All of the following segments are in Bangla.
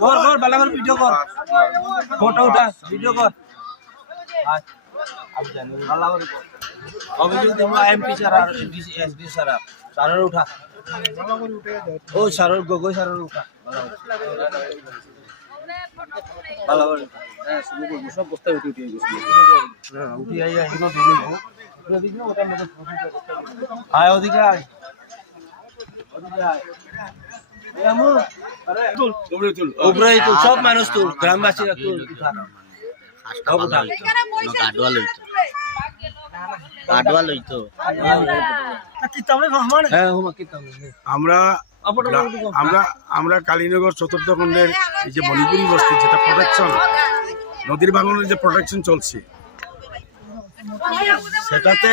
কর কর বালা করে ভিডিও কর ফটো উঠা ভিডিও কর অভিযোগ এমপি স্যার আর এসডি স্যার স্যারের উঠা। ও স্যারের গগৈ স্যারের উঠা। ভালো করে হ্যাঁ শুরু করব সব বস্তায় উঠে উঠে গেছে উঠে আই এগুলো আয় ওদিকে আয় গ্রামবাসীরা হ্যাঁ আমরা আমরা কালীনগর চতুর্থ খণ্ডের এই যে মণিপুরি বস্তি, যেটা প্রোটেকশন নদীর ভাঙনের যে প্রোটেকশন চলছে সেটাতে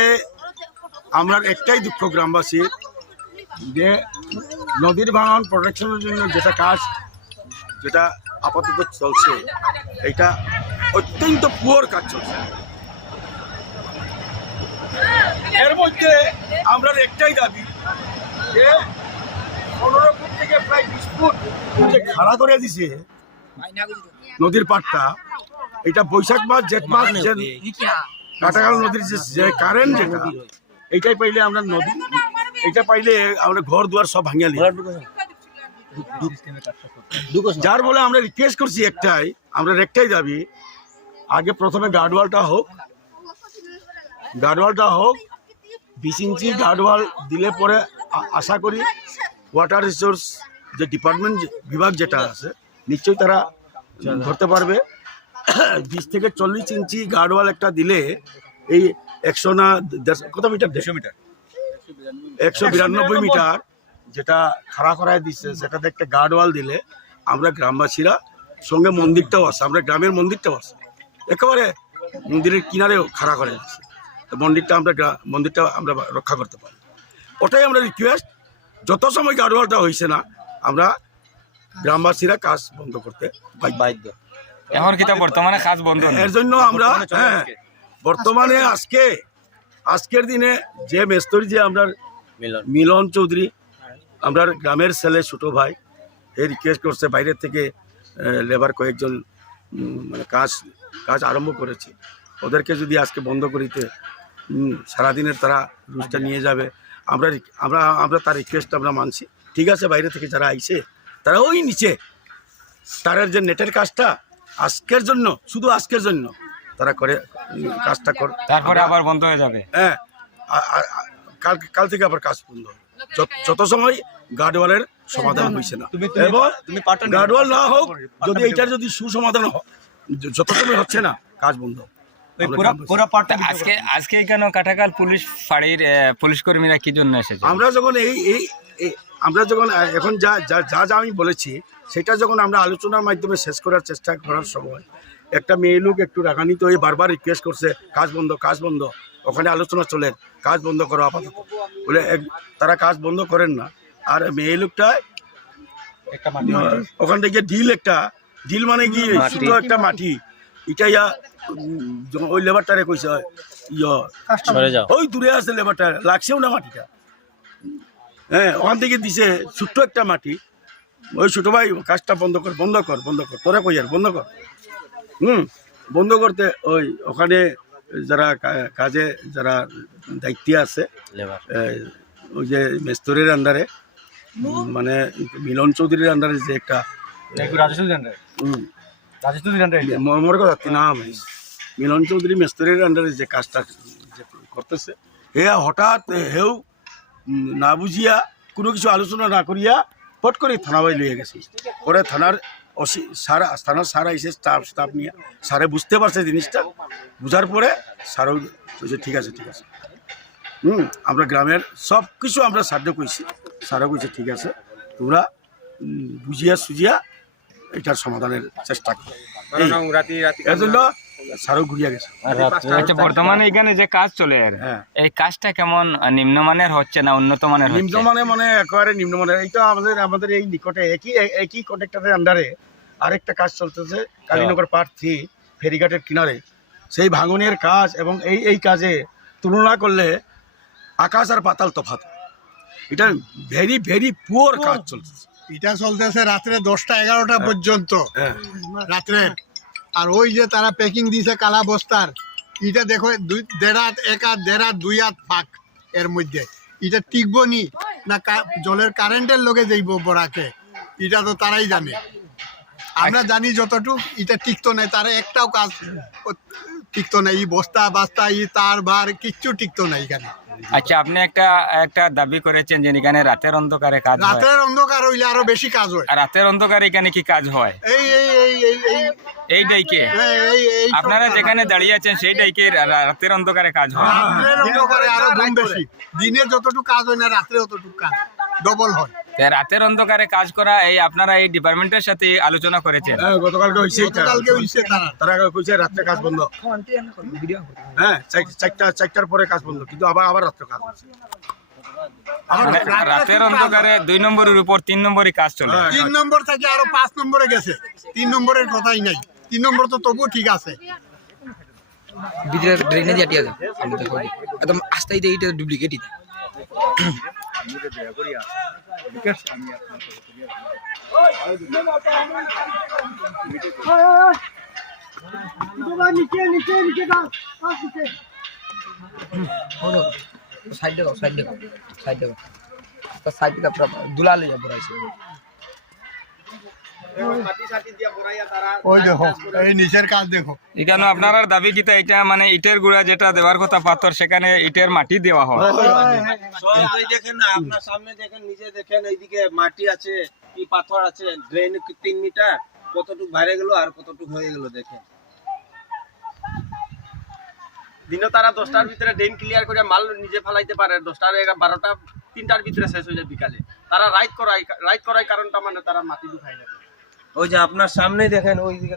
আমরা একটাই দুঃখ গ্রামবাসী যে নদীর ভাঙন প্রোটেকশনের জন্য যেটা কাজ যেটা আপাতত চলছে এটা অত্যন্ত পুয়ার কাজ চলছে। এর মধ্যে আমরা একটাই দাবি যে পনেরো ফুট থেকে প্রায় বিশ ফুট যে খাড়া করে দিছে নদীর পাড়টা এটা বৈশাখ মাস জেঠ মাস যে কাটাখাল নদীর যে কারেন্ট যেটা, এইটাই পাইলে আমরা নদী এটা পাইলে আমরা ঘর দুয়ার সব ভাঙিয়ালি যার বলে আমরা রিকোয়েস্ট করছি একটাই, আমরা একটাই দাবি, আগে প্রথমে গার্ডওয়ালটা হোক গার্ডওয়ালটা হোক, বিশ ইঞ্চি গার্ডওয়াল দিলে পরে আশা করি ওয়াটার রিসোর্স যে ডিপার্টমেন্ট বিভাগ যেটা আছে, নিশ্চয়ই তারা ধরতে পারবে। বিশ থেকে চল্লিশ ইঞ্চি গার্ডওয়াল একটা দিলে এই একশো না দেড়শো- কত মিটার দেড়শো মিটার। একশো বিরানব্বই মিটার যেটা খাড়া করায় দিচ্ছে সেটাতে একটা গার্ডওয়াল দিলে আমরা গ্রামবাসীরা সঙ্গে মন্দিরটাও আছে আমরা গ্রামের মন্দিরটাও আছে। একেবারে মন্দিরের কিনারেও খাড়া করে দিচ্ছে মন্দিরটা আমরা মন্দিরটা আমরা রক্ষা করতে পারি। ওটাই আমরা রিকোয়েস্ট যত সময় গাড়োয়ালটা হয়েছে না আমরা গ্রামবাসীরা কাজ বন্ধ করতে বাধ্য। এখন কিতা বর্তমানে কাজ বন্ধ এর জন্য আমরা হ্যাঁ বর্তমানে আজকে? আজকের দিনে যে মেস্তরি যে আমরা মিলন। মিলন চৌধুরী আমরা গ্রামের ছেলে ছোট ভাই এই রিকোয়েস্ট করছে বাইরের থেকে লেবার কয়েকজন মানে কাজ কাজ আরম্ভ করেছে। ওদেরকে যদি আজকে বন্ধ করিতে সারাদিনের তারা রুজটা নিয়ে যাবে আমরা আমরা আমরা তার রিকোয়েস্ট আমরা মানছি। ঠিক আছে বাইরে থেকে যারা আইছে তারা ওই নিচে তারের যে নেটের কাজটা আজকের জন্য শুধু আজকের জন্য। তারা করে কাজটা কর তারপরে আবার বন্ধ হয়ে যাবে? হ্যাঁ কাল কাল থেকে আবার কাজ বন্ধ যত- যত সময় গার্ডওয়ালের সমাধান হয়েছে না। এবং গার্ডওয়াল না হোক যদি এইটার যদি সুসমাধান হয় যত সময় হচ্ছে না কাজ বন্ধ আজকে আজকে কেন কাটাকাল পুলিশ ফাঁড়ির আহ, পুলিশ কর্মীরা কি জন্য এসেছে? আমরা যখন এই এই এই- আমরা যখন এখন যা যা যা যা আমি বলেছি সেটা যখন আমরা আলোচনার মাধ্যমে শেষ করার চেষ্টা করার সময় একটা মেয়ে লোক একটু রাগান্বিত হয়ে বারবার রিকোয়েস্ট করছে কাজ বন্ধ কাজ বন্ধ ওখানে আলোচনা চলেন কাজ বন্ধ করো আপাতত। বলে তারা কাজ বন্ধ করেন না। আর মেয়ে লোকটা ওখান থেকে ঢিল একটা ঢিল মানে কি ছোট একটা মাটি। এটা ইয়া ওই লেবারটারে কইছে ইয় সরে ওই দূরে আছে লেবারটা লাগছেও না মাটিটা। হ্যাঁ ওখান থেকে দিছে ছোট্ট একটা মাটি। ওই ছোট ভাই কাজটা বন্ধ কর বন্ধ কর বন্ধ কর। তোরা কই আর বন্ধ কর। হুম বন্ধ করতে ওই ওখানে যারা কাজে যারা দায়িত্বে আছে ওই যে মেস্তরের আন্ডারে মানে মিলন চৌধুরীর আন্ডারে যে একটা হুম, ম- মোর কথা নাম। মিলন চৌধুরী মেস্তরের আন্ডারে যে কাজটা করতেছে হে হঠাৎ হেউ না বুঝিয়া কোনো কিছু আলোচনা না করিয়া পট করে থানা বাই লইয়া গেছে। পরে থানার অসি সার থানার সার আইসে স্টাফ স্টাফ নিয়ে স্যারে বুঝতে পারছে জিনিসটা বুঝার পরে স্যারও বলছে ঠিক আছে ঠিক আছে। হুম আমরা গ্রামের সব কিছু আমরা সাহায্য কইছি। স্যারও কইছে ঠিক আছে তোমরা বুঝিয়া সুজিয়া এটার সমাধানের চেষ্টা করো। এই, স্যারও ঘুরিয়া গেছে। আচ্ছা বর্তমানে এখানে যে কাজ চলে আর হ্যাঁ। এই কাজটা কেমন নিম্নমানের হচ্ছে না উন্নত মানের নিম্নমানে মানে একেবারে নিম্নমানের। এইটা আমাদের আমাদের এই নিকটে একই একই কন্ট্রাক্টরের আন্ডারে আরেকটা কাজ চলতেছে কালীনগর পার্ট থ্রি ফেরিঘাটের কিনারে। সেই ভাঙনের কাজ এবং এই এই কাজে তুলনা করলে আকাশ আর পাতাল তফাৎ। এটা ভেরি ভেরি পুয়ার কাজ চলতেছে। এটা চলতেছে রাত্রে দশটা এগারোটা পর্যন্ত। হ্যাঁ। রাত্রে আর ওই যে তারা প্যাকিং দিয়েছে কালা বস্তার, এটা দেখো, দুই, দেড় হাত, এক হাত, দেড় হাত, দুই হাত ফাঁক এর মধ্যে। এটা টিকবো নি না জলের কারেন্টের লগে যাইব বড়াকে? এটা তো তারাই জানে। আমরা জানি যতটুক, এটা টিকতো নাই তারা একটাও কাজ টিকতো নাই এই বস্তা, বাস্তা ই তার বার কিচ্ছু টিকতো নাই এখানে। আচ্ছা আপনি একটা একটা দাবি করেছেন যে এখানে রাতের অন্ধকারে কাজ হয়। রাতের অন্ধকার হইলে আরও বেশি কাজ হয়। আর রাতের অন্ধকারে এখানে কি কাজ হয়? এই এই এই এই এই। এই ডাইকে? সব আপনারা যেখানে দাঁড়িয়ে আছেন সেই ডাইকে রাতের অন্ধকারে কাজ হয়। রাতের অন্ধকারে আরও বেশি। দিনে যতটুকু কাজ হয় না রাতে অতটুকু কাজ ডবল হয়। রাতের অন্ধকারে কাজ করা এই আপনারা এই ডিপার্টমেন্টের সাথে আলোচনা করেছেন। হ্যাঁ গতকালকে হয়েছে গতকালকে হইছে তারা তারা কইছে রাত্রে কাজ বন্ধ। হ্যাঁ চার- চারটা চারটার পরে কাজ বন্ধ কিন্তু আবার আবার রাত্রে কাজ মানে রাতের অন্ধকারে দুই নম্বরের উপর তিন নম্বরই কাজ চলে। হ্যাঁ, তিন নম্বর থেকে আরও পাঁচ নম্বরে গেছে। তিন নম্বরের কথাই নাই। তিন নম্বর তো তবুও ঠিক আছে। ভিতরে ড্রেনে দিয়ে আটিয়া যায় আমি দেখো একদম আস্তে আস্তে এইটা ডুপ্লিকেট এটা সাইড দেখো সাইড দেখো সাইড দেখো সাইড থেকে পুরো দুলালে যা রাইছে ওই দেখো এই নিচের কাজ দেখো। এখানে আপনার দাবি কিতা এটা মানে ইটের গুঁড়া যেটা দেওয়ার কথা পাথর সেখানে ইটের মাটি দেওয়া হয়। দেখেন না আপনার সামনে দেখেন নিজে দেখেন এইদিকে মাটি আছে কি পাথর আছে ড্রেন তিন মিটার কতটুক বাইরে গেল আর কতটুক হয়ে গেল দেখেন। দিনে তারা দশটার ভিতরে ড্রেন ক্লিয়ার করে মাল নিজে ফেলাইতে পারে দশটার বারোটা তিনটার ভিতরে শেষ হয়ে যায় বিকালে। তারা রাইড করাই রাইড করাই কারণটা মানে তারা মাটি ঢুকাই যাবে ওই যে আপনার সামনে দেখেন ওই দিকে